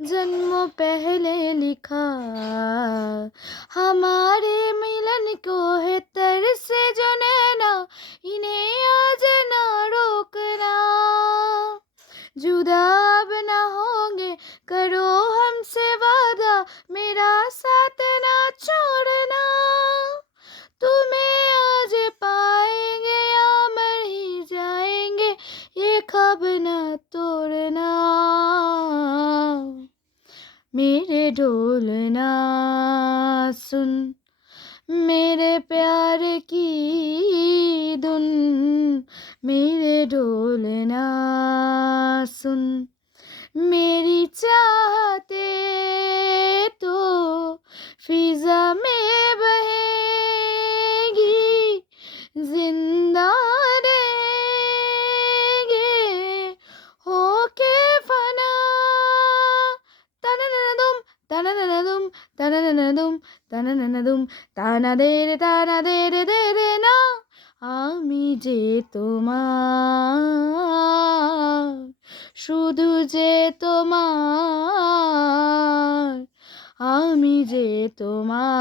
जन्मों पहले लिखा। हमारे मिलन को है तरसे जो नैना, इन्हें आज ना रोकना। जुदा अब ना होंगे, करो हमसे वादा, मेरा साथ ना छोड़ना। तुम्हें आज पाएंगे या मर ही जाएंगे, ये ख्वाब ना तोड़ना। मेरे ढोलना सुन, मेरे प्यार की धुन। मेरे ढोलना सुन, मेरी चाहते तो फिजा में बहेगी, जिंदा रहेंगे होके फना। तनननदुम तनननदुम तनननदुम तनननदुम, ताना दे रे ना। আমি যে তোমার, শুধু যে তোমার, আমি যে তোমার।